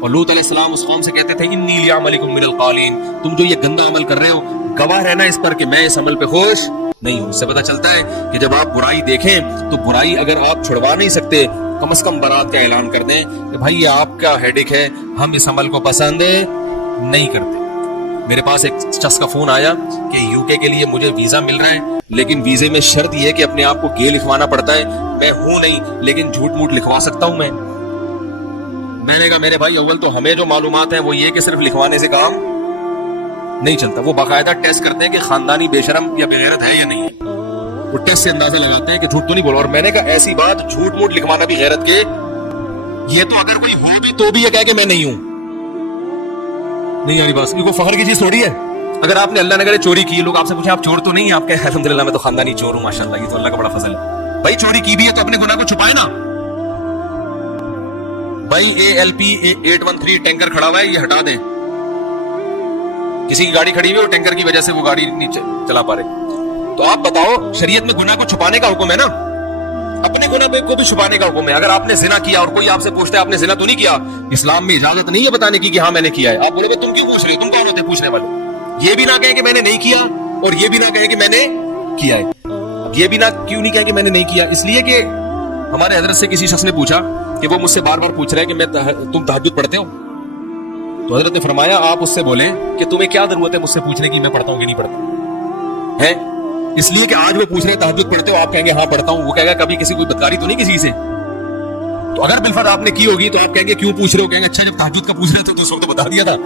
اور لوط علیہ السلام اس قوم سے کہتے تھے انی لعملکم من القالین, تم جو یہ گندا عمل کر رہے ہو گواہ رہنا اس پر کہ میں اس عمل پہ خوش نہیں ہوں. اس سے پتہ چلتا ہے کہ جب آپ برائی دیکھیں تو برائی اگر آپ چھڑوا نہیں سکتے کم از کم برات کا اعلان کر دیں کہ بھائی یہ آپ کا ہیڈک ہے, ہم اس عمل کو پسند نہیں کرتے. میرے پاس ایک شخص کا فون آیا کہ یو کے لیے مجھے ویزا مل رہا ہے, لیکن ویزے میں شرط یہ ہے کہ اپنے آپ کو گے لکھوانا پڑتا ہے. میں ہوں نہیں لیکن جھوٹ موٹ لکھوا سکتا ہوں. میں نے کہا میرے بھائی اول تو ہمیں جو معلومات ہیں وہ یہ کہ صرف لکھوانے سے کام نہیں چلتا. وہ باقاعدہ ٹیسٹ کرتے ہیں کہ خاندانی بے شرم یا بغیرت ہے یا نہیں ہے. وہ ٹیسٹ سے اندازہ لگاتے ہیں کہ جھوٹ تو نہیں بولا. اور میں نے کہا ایسی بات جھوٹ موٹ لکھوانا بھی غیرت کے, یہ تو اگر کوئی ہو بھی تو بھی یہ کہے کہ میں نہیں ہوں. نہیں یاری بات, یہ کوئی فخر کی چیز تھوڑی ہے. اگر آپ نے اللہ نے کرے چوری کی, لوگ آپ سے پوچھیں آپ چور تو نہیں ہیں, آپ کہیں الحمدللہ میں تو خاندانی چور ہوں ماشاءاللہ, یہ تو اللہ کا بڑا فضل ہے. بھائی چوری کی بھی ہے تو اپنے گناہ کو چھپائے نا. بھائی ALP 813 ٹینکر کھڑا ہوا ہے, یہ ہٹا دیں. کسی کی گاڑی کھڑی ہوئی اور ٹینکر کی وجہ سے وہ گاڑی نہیں چلا پا رہے, تو آپ بتاؤ شریعت میں گناہ کو چھپانے کا حکم ہے نا, اپنے گناہ کو بھی چھپانے کا حکم ہے. اگر آپ نے زنا کیا اور کوئی آپ سے پوچھتا ہے آپ نے زنا تو نہیں کیا, اسلام میں اجازت نہیں ہے بتانے کی کہ ہاں میں نے کیا ہے. آپ بولے تم کیوں پوچھ رہے ہو, تم کون ہوتے پوچھنے والے. یہ بھی نہ کہیں کہ میں نے نہیں کیا اور یہ بھی نہ کہیں کہ میں نے کیا ہے. یہ بھی نہ کیوں نہیں کہیں کہ میں نے نہیں کیا, اس لیے کہ ہمارے حضرت سے کسی شخص نے پوچھا کہ وہ مجھ سے بار بار پوچھ رہا ہے کہ تم تہجد پڑھتے ہو, تو حضرت نے فرمایا آپ اس سے بولیں کہ تمہیں کیا ضرورت ہے مجھ سے پوچھنے کی میں پڑھتا ہوں کہ نہیں پڑھتا ہے. اس لیے کہ آج وہ پوچھ رہے تہجد پڑھتے ہو, آپ کہیں گے ہاں پڑھتا ہوں, وہ کہے گا کبھی کسی کوئی بدکاری تو نہیں کسی سے. تو اگر بالفرض آپ نے کی ہوگی تو آپ کہیں گے کیوں پوچھ رہے ہو, کہیں گے اچھا جب تہجد کا پوچھ رہے تھے تو اس وقت بتا دیا تھا.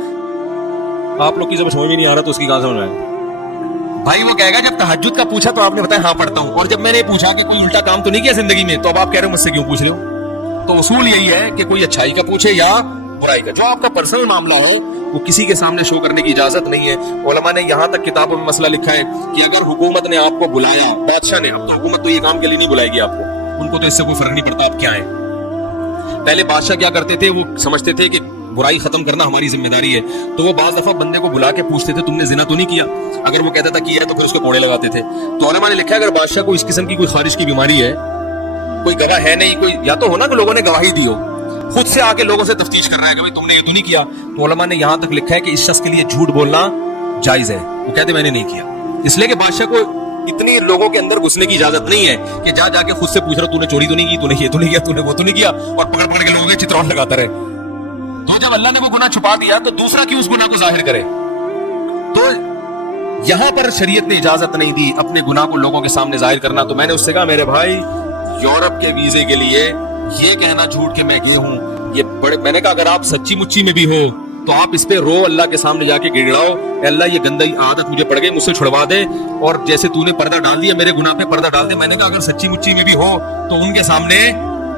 آپ لوگ کی جب سمجھ میں نہیں آ رہا تو اس کی کہاں سمجھ میں آئے. بھائی وہ کہے گا جب تہجد کا پوچھا تو آپ نے بتایا ہاں پڑھتا ہوں, اور جب میں نے پوچھا کہ کوئی الٹا کام تو نہیں کیا زندگی میں, تو اب آپ کہہ رہے ہو مجھ سے کیوں پوچھ رہے ہو. تو اصول یہی ہے کہ کوئی اچھائی کا پوچھے یا برائی کا. جو آپ کا پرسنل معاملہ ہے وہ کسی کے سامنے شو کرنے کی اجازت نہیں ہے. علماء نے یہاں تک کتابوں میں مسئلہ لکھا ہے کہ اگر حکومت نے آپ کو بلایا, بادشاہ نے, اب تو حکومت تو یہ کام کے لیے نہیں بلائے گی آپ کو, ان کو تو اس سے کوئی فرق نہیں پڑتا آپ کیا ہیں. پہلے بادشاہ کیا کرتے تھے, وہ سمجھتے تھے کہ برائی ختم کرنا ہماری ذمہ داری ہے, تو وہ بعض دفعہ بندے کو بلا کے پوچھتے تھے تم نے زنا تو نہیں کیا. اگر وہ کہتا تھا کیا ہے تو پھر اس کو کوڑے لگاتے تھے. تو علماء نے لکھا ہے اگر بادشاہ کو اس قسم کی کوئی خارش کی بیماری ہے, کوئی گواہ ہے نہیں, کوئی یا تو ہونا کہ لوگوں نے گواہی دی ہو, خود سے آ کے لوگوں سے تفتیش کر رہا ہے کہ تم نے یہ تو نہیں کیا, تو علماء نے یہاں تک لکھا ہے کہ اس شخص کے لیے جھوٹ بولنا جائز ہے. وہ کہتے میں نے نہیں کیا, اس لیے کہ بادشاہ کو اتنی لوگوں کے اندر گھسنے کی اجازت نہیں ہے کہ جا کے خود سے پوچھ رہا تو نے چوری تو نہیں کی, تو نے یہ تو نہیں کیا, تو نے وہ تو نہیں کیا, اور پکڑ پکڑ کے لوگوں کے چترون لگاتا رہے. تو جب اللہ نے وہ گناہ چھپا دیا تو دوسرا کیوں اس گناہ کو ظاہر کرے. تو یہاں پر شریعت نے اجازت نہیں دی اپنے گناہ کو لوگوں کے سامنے ظاہر کرنا. تو میں نے اس سے کہا میرے بھائی یورپ کے ویزے کے لیے یہ کہنا جھوٹ کہ میں گیا ہوں, یہ بڑے, میں نے کہا اگر آپ سچی مچی میں بھی ہو تو آپ اس پہ رو, اللہ کے سامنے جا کے گڑگڑاؤ کہ اللہ یہ گندی عادت مجھے پڑ گئی, مجھ سے چھڑوا دے, اور جیسے تو نے پردہ ڈال دیا میرے گناہ پہ پردہ ڈال دے. میں نے کہا اگر سچی مچی میں بھی ہو تو ان کے سامنے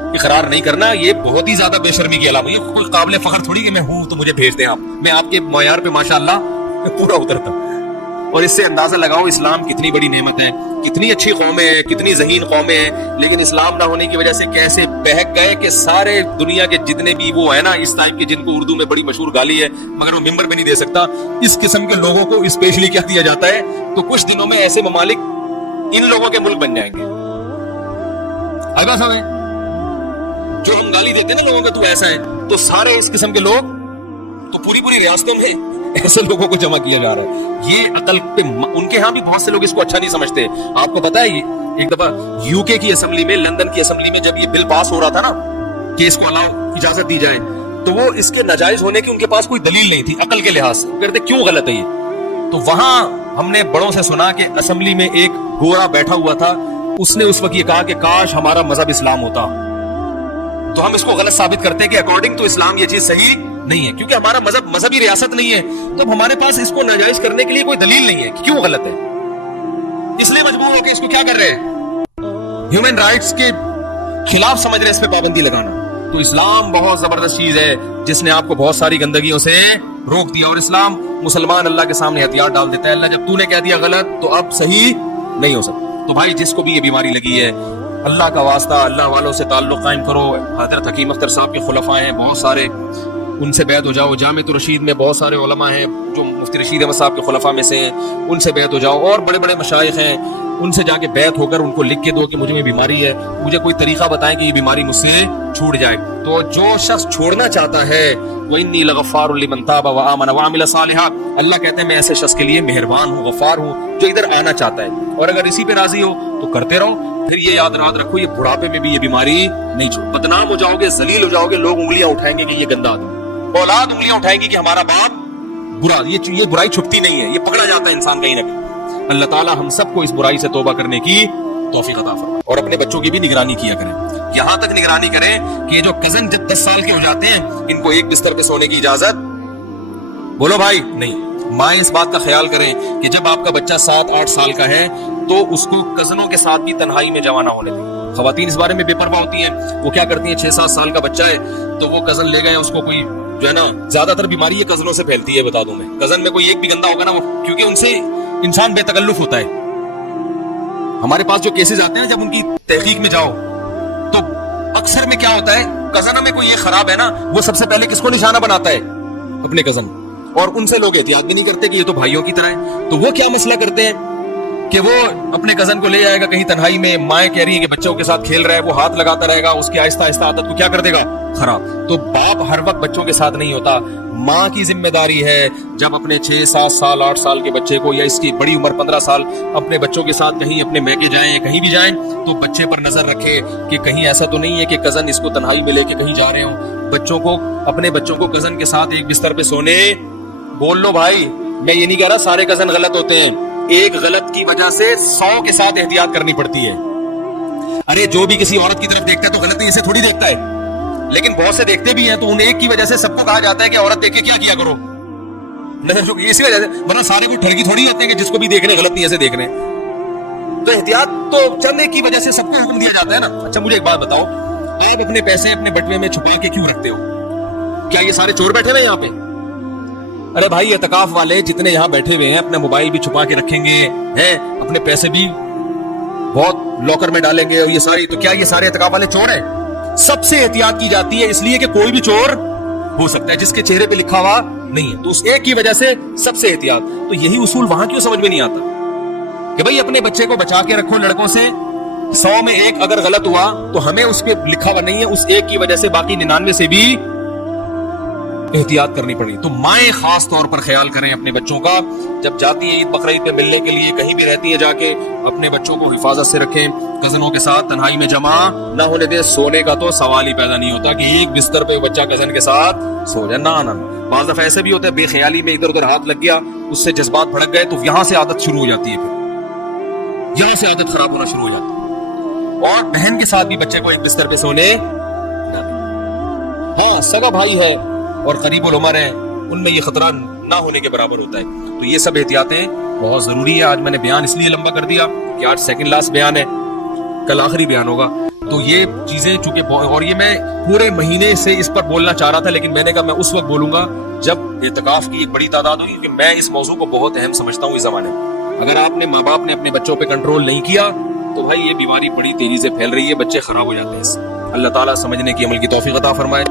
اقرار نہیں کرنا, یہ بہت ہی زیادہ بے شرمی کی علامت. یہ کوئی قابل فخر تھوڑی کہ میں ہوں تو مجھے بھیج دیں آپ, میں آپ کے معیار پہ ماشاءاللہ پورا اترتا. اور اس سے اندازہ لگاؤ اسلام کتنی بڑی نعمت ہے, کتنی اچھی قومیں ہیں, کتنی ذہین قومیں ہیں, لیکن اسلام نہ ہونے کی وجہ سے کیسے بہک گئے کہ سارے دنیا کے جتنے بھی وہ ہے نا اس ٹائپ کے, جن کو اردو میں بڑی مشہور گالی ہے مگر وہ ممبر پہ نہیں دے سکتا, اس قسم کے لوگوں کو اسپیشلی کیا دیا جاتا ہے. تو کچھ دنوں میں ایسے ممالک ان لوگوں کے ملک بن جائیں گے. آئے بات سمجھ, جو ہم گالی دیتے ہیں نا لوگوں کا تو ایسا ہے, تو سارے اس قسم کے لوگ تو پوری ریاستوں میں ایسے لوگوں کو جمع کیا جا رہا ہے. یہ عقل پہ, ان کے ہاں بھی بہت سے لوگ اس کو اچھا نہیں سمجھتے. آپ کو پتا ہے ایک دفعہ UK کی اسمبلی میں, لندن کی اسمبلی میں جب یہ بل پاس ہو رہا تھا نا کہ اس کو اجازت دی جائے, تو وہ اس کے ناجائز ہونے کی ان کے پاس کوئی دلیل نہیں تھی عقل کے لحاظ سے. وہ کہتے کیوں غلط ہے یہ, تو وہاں ہم نے بڑوں سے سنا کہ اسمبلی میں ایک گورا بیٹھا ہوا تھا, اس نے اس وقت یہ کہا کہ کاش ہمارا مذہب اسلام ہوتا, تو ہم اس کو غلط ثابت کرتے ہیں کہ اکارڈنگ ٹو اسلام یہ چیز صحیح نہیں ہے, کیونکہ ہمارا مذہب مذہبی ریاست نہیں ہے, تو اب ہمارے پاس اس کو ناجائز کرنے کے لیے کوئی دلیل نہیں ہے کہ کیوں غلط ہے, اس لیے مجبور ہو کے اس کو کیا کر رہے ہیں, ہیومن رائٹس کے خلاف سمجھ رہے اس پہ پابندی لگانا. تو اسلام بہت زبردست چیز ہے جس نے آپ کو بہت ساری گندگیوں سے روک دیا, اور اسلام مسلمان اللہ کے سامنے ہتھیار ڈال دیتا ہے. اللہ جب تو نے کہہ دیا غلط تو اب صحیح نہیں ہو سکتا. تو بھائی جس کو بھی یہ بیماری لگی ہے, اللہ کا واسطہ اللہ والوں سے تعلق قائم کرو. حضرت حکیم اختر صاحب کے خلفاء ہیں بہت سارے, ان سے بیعت ہو جاؤ. جامع رشید میں بہت سارے علماء ہیں جو مفتی رشید احمد صاحب کے خلفاء میں سے ہیں, ان سے بیعت ہو جاؤ. اور بڑے بڑے مشائخ ہیں, ان سے جا کے بیعت ہو کر ان کو لکھ کے دو کہ مجھے یہ بیماری ہے, مجھے کوئی طریقہ بتائیں کہ یہ بیماری مجھ سے چھوٹ جائے. تو جو شخص چھوڑنا چاہتا ہے وَإِنِّي لَغَفَّارٌ لِمَن تَابَ وَآمَنَ وَعَمِلَ صَالِحًا, اللہ کہتے ہیں میں ایسے شخص کے لیے مہربان ہوں, غفار ہوں جو ادھر آنا چاہتا ہے. اور اگر اسی پہ راضی ہو تو کرتے رہو. پھر یہ یاد رکھو, یہ بڑھاپے میں بھی یہ بیماری نہیں چھوڑ. بدنام ہو جاؤ گے, ذلیل ہو جاؤ گے, لوگ انگلیاں اٹھائیں گے کہ یہ گندا آدمی, اولاد انگلیاں اٹھائیں گی کہ ہمارا باپ برا. یہ برائی چھپتی نہیں ہے, یہ پکڑا جاتا ہے انسان کہیں نہ کہیں. اللہ تعالی ہم سب کو اس برائی سے توبہ کرنے کی توفیق عطا فرمائے. اور اپنے بچوں کی بھی نگرانی کیا کریں, یہاں تک نگرانی کریں کہ یہ جو کزن جب 10 سال کے ہو جاتے ہیں ان کو ایک بستر پہ سونے کی اجازت بولو بھائی نہیں. مائیں اس بات کا خیال کریں کہ جب آپ کا بچہ 7-8 سال کا ہے تو اس کو کزنوں کے ساتھ بھی تنہائی میں جمع نہ ہونے دیں. خواتین اس بارے میں بے پرواہ ہوتی ہیں, وہ کیا کرتی ہیں 6-7 سال کا بچہ ہے تو وہ کزن لے گئے, اس کو کوئی جو ہے نا زیادہ تر بیماری یہ کزنوں سے پھیلتی ہے. بتا دوں میں, کزن میں کوئی ایک بھی گندا ہوگا نا, وہ کیونکہ ان سے انسان بے تکلف ہوتا ہے. ہمارے پاس جو کیسز آتے ہیں جب ان کی تحقیق میں جاؤ تو اکثر میں کیا ہوتا ہے, کزنوں میں کوئی یہ خراب ہے نا, وہ سب سے پہلے کس کو نشانہ بناتا ہے, اپنے کزن. اور ان سے لوگ احتیاط بھی نہیں کرتے کہ یہ تو بھائیوں کی طرح ہے. تو وہ کیا مسئلہ کرتے ہیں کہ وہ اپنے کزن کو لے آئے گا کہیں تنہائی میں, مائیں کہہ رہی ہیں کہ بچوں کے ساتھ کھیل رہا ہے, وہ ہاتھ لگاتا رہے گا, اس کی آہستہ آہستہ عادت کو کیا کر دے گا, خراب. تو باپ ہر وقت بچوں کے ساتھ نہیں ہوتا, ماں کی ذمہ داری ہے جب اپنے 6-7 سال 8 سال کے بچے کو, یا اس کی بڑی عمر 15 سال اپنے بچوں کے ساتھ کہیں اپنے میکے جائیں یا کہیں بھی جائیں تو بچے پر نظر رکھے کہ کہیں ایسا تو نہیں ہے کہ کزن اس کو تنہائی میں لے کے کہیں جا رہے ہوں. بچوں کو, اپنے بچوں کو کزن کے ساتھ ایک بستر پہ سونے بول لو بھائی. میں یہ نہیں کہہ رہا سارے کزن غلط ہوتے ہیں, ایک غلط کی وجہ سے 100 کے ساتھ احتیاط کرنی پڑتی ہے. ارے جو بھی کسی عورت کی طرف دیکھتا ہے تو غلطی اسے تھوڑی دیکھتا ہے, لیکن بہت سے دیکھتے بھی ہیں تو ان ایک کی وجہ سے سب کو کہا جاتا ہے کہ عورت دیکھ کے کیا کرو, اسی وجہ سے. ورنہ سارے کو ٹھڑکی تھوڑی ہوتے ہیں کہ جس کو بھی دیکھنے غلط نہیں ایسے دیکھنے. تو احتیاط تو چند ایک کی وجہ سے سب کو حکم دیا جاتا ہے نا. اچھا مجھے ایک بات بتاؤ, آپ اپنے پیسے اپنے بٹوے میں چھپا کے کیوں رکھتے ہو؟ کیا یہ سارے چور بیٹھے ہوئے یہاں پہ؟ ارے بھائی اعتکاف والے جتنے یہاں بیٹھے ہوئے ہیں اپنا موبائل بھی چھپا کے رکھیں گے, ہیں اپنے پیسے بھی بہت لاکر میں ڈالیں گے, اور یہ ساری, تو کیا یہ سارے اعتکاف والے چور ہیں؟ سب سے احتیاط کی جاتی ہے, اس لیے کہ کوئی بھی چور ہو سکتا ہے جس کے چہرے پہ لکھا ہوا نہیں ہے, تو اس ایک کی وجہ سے سب سے احتیاط. تو یہی اصول وہاں کیوں سمجھ میں نہیں آتا کہ بھائی اپنے بچے کو بچا کے رکھو لڑکوں سے, 100 میں ایک اگر غلط ہوا تو ہمیں اس پہ لکھا ہوا نہیں ہے, اس ایک کی وجہ سے باقی 99 سے بھی احتیاط کرنی پڑی. تو مائیں خاص طور پر خیال کریں اپنے بچوں کا, جب جاتی ہیں عید بقرعید پہ ملنے کے لیے, کہیں بھی رہتی ہیں جا کے اپنے بچوں کو حفاظت سے رکھیں, کزنوں کے ساتھ تنہائی میں جمع نہ ہونے دیں. سونے کا تو سوال ہی پیدا نہیں ہوتا کہ ایک بستر پہ بچہ کزن کے ساتھ سو جائے, نہ. بعض دفعہ ایسے بھی ہوتا ہے بے خیالی میں ادھر ادھر ہاتھ لگ گیا, اس سے جذبات بھڑک گئے, تو یہاں سے عادت شروع ہو جاتی ہے, پھر یہاں سے عادت خراب ہونا شروع ہو جاتی ہے. اور بہن کے ساتھ بھی بچے کو ایک بستر پہ سونے نہ دیں. ہاں سگا بھائی ہے اور قریب العمر ہیں, ان میں یہ خطرہ نہ ہونے کے برابر ہوتا ہے. تو یہ سب احتیاطیں بہت ضروری ہے. آج میں نے بیان اس لیے لمبا کر دیا کہ آج سیکنڈ لاسٹ بیان ہے, کل آخری بیان ہوگا. تو یہ چیزیں چونکہ, اور یہ میں پورے مہینے سے اس پر بولنا چاہ رہا تھا, لیکن میں نے کہا میں اس وقت بولوں گا جب اعتکاف کی ایک بڑی تعداد ہوگی, کیونکہ میں اس موضوع کو بہت اہم سمجھتا ہوں اس زمانے میں. اگر آپ نے ماں باپ نے اپنے بچوں پہ کنٹرول نہیں کیا تو بھائی یہ بیماری بڑی تیزی سے پھیل رہی ہے, بچے خراب ہو جاتے ہیں اس سے. اللہ تعالیٰ سمجھنے کی عمل کی توفیق عطا فرمائے.